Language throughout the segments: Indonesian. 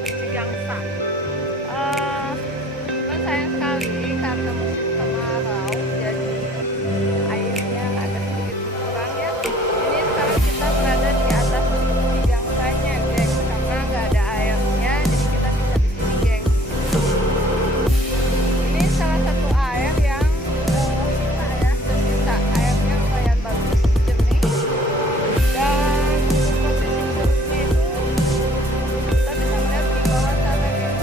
Cigangsa. Cuman sayang sekali karena musim kemarau jadi airnya agak sedikit berkurang ya. Ini sekarang kita berada di atas Cigangsanya, geng, karena nggak ada airnya jadi kita bisa di sini, geng. Ini salah satu air yang tersisa airnya lumayan bagus, jernih, dan posisi curugnya itu kita bisa melihat di bawah sana, geng.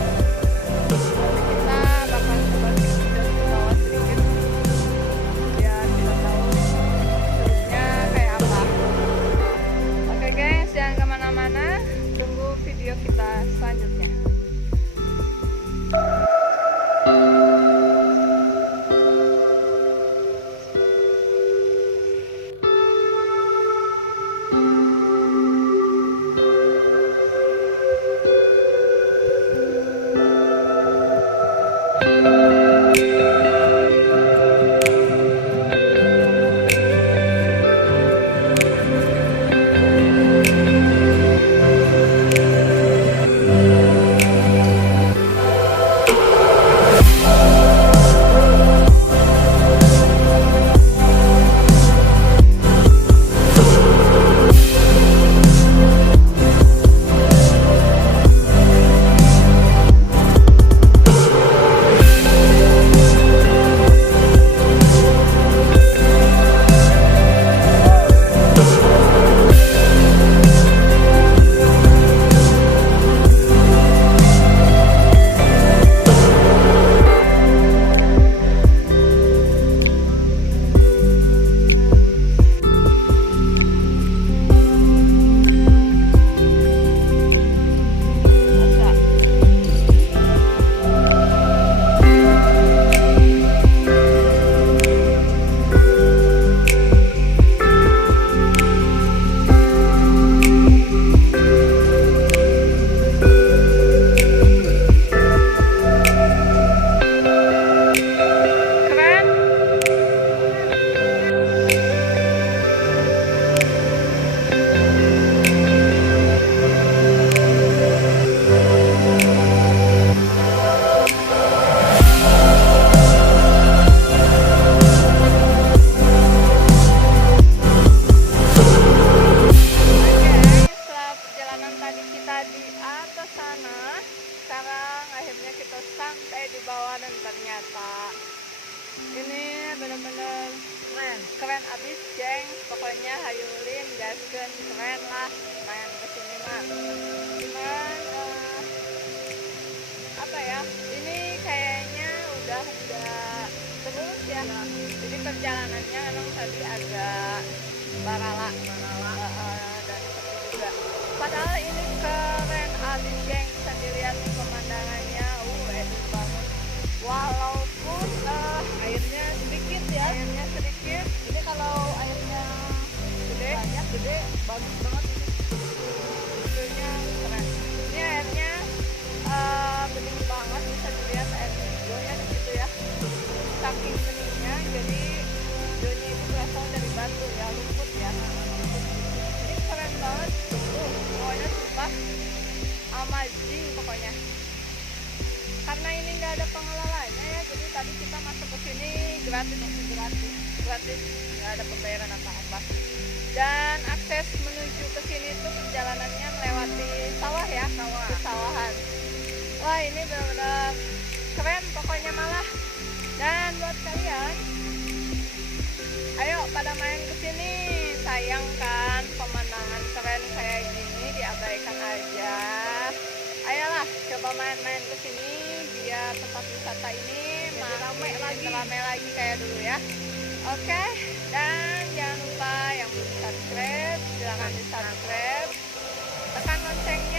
Nanti kita bakal coba dari bawah sedikit biar kita tahu curugnya kayak apa. Oke, guys, jangan kemana-mana, tunggu video kita selanjutnya. kita di atas sana. Sekarang akhirnya kita sampai di bawah dan ternyata ini bener-bener keren abis geng. Pokoknya hayulin gaskeun keren lah main kesini mah. Cuman apa ya, ini kayaknya udah terus ya. Jadi perjalanannya emang tadi agak barala dan sepi juga. Padahal ini keren abis geng, bisa dilihat nih pemandangannya, enak banget. Walaupun airnya sedikit ya, airnya sedikit. Ini kalau airnya gede, bagus banget ini. View-nya keren. Ini airnya bening banget, bisa dilihat airnya hijaunya di situ ya. Saking beningnya, jadi hijaunya itu berasal dari batu ya, lumpur ya. Ini keren banget. Pokoknya sumpah amazing pokoknya. Karena ini nggak ada pengelolanya ya, jadi tadi kita masuk ke sini gratis, nggak ada pembayaran apa-apa. Dan akses menuju ke sini tuh perjalanannya melewati sawah ya, sawahan. Wah ini benar-benar keren pokoknya malah. Dan buat kalian, ayo pada main ke sini. Sayang kan pemandangan keren kayak gini diabaikan aja. Ayolah coba main-main ke sini biar tempat wisata ini makin ramai lagi kayak dulu ya. Oke, dan jangan lupa yang belum subscribe silahkan di subscribe, tekan loncengnya